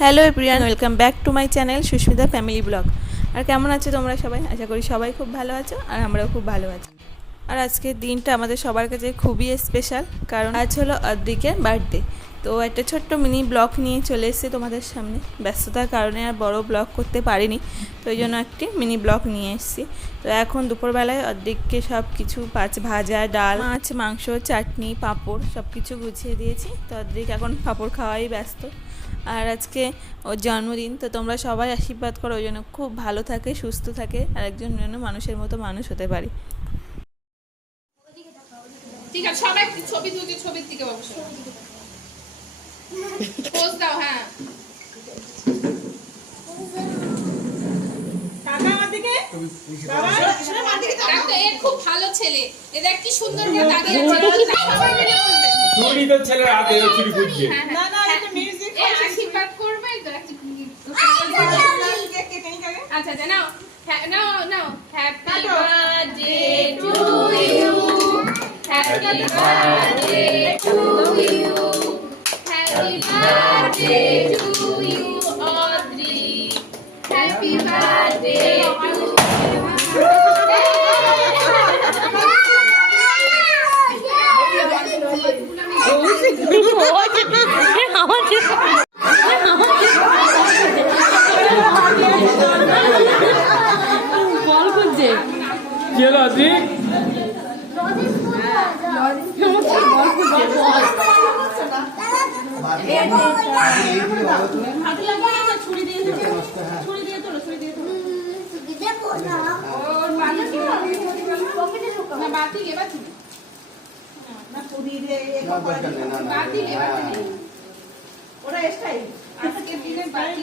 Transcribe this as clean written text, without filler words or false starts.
Hello everyone, welcome back to my channel Susmita family vlog. আর কেমন আছো তোমরা সবাই? আশা করি সবাই খুব ভালো আছো আর আমরাও খুব ভালো আছি। আর আজকের দিনটা আমাদের সবার কাছে খুবই স্পেশাল, কারণ আজ হলো অদ্রিকের বার্থডে। তো একটা ছোট্ট মিনি ব্লগ নিয়ে চলে এসেছে তোমাদের সামনে। ব্যস্ততার কারণে আর বড় ব্লগ করতে পারিনি, তো এই জন্য একটি মিনি ব্লগ নিয়ে এসেছি। তো এখন দুপুরবেলায় অদ্রিককে সব কিছু ভাজা, ডাল, মাছ, মাংস, চাটনি, পাঁপড় সব কিছু গুছিয়ে দিয়েছি। তো অদ্রিক এখন পাঁপড় খাওয়াই ব্যস্ত। আর আজকে ওর জন্মদিন, তো তোমরা সবাই আশীর্বাদ করো ওই জন্য খুব ভালো থাকে, সুস্থ থাকে আর একজন যেন মানুষের মতো মানুষ হতে পারে। ঠিক আছে, সবাই ছবি তুলতে, ছবির দিকে অবশ্যই পোজ দাও। হ্যাঁ, খুব ভালো ছেলে, এদের কি সুন্দর করে দাঁড়িয়ে আছে। আশীর্বাদ করবে। আচ্ছা আচ্ছা, নাও নাও নাও। Happy birthday to you, happy birthday to you, happy birthday to you Adri, happy birthday to you. ওরা এসটাই আজকের দিনে বাতি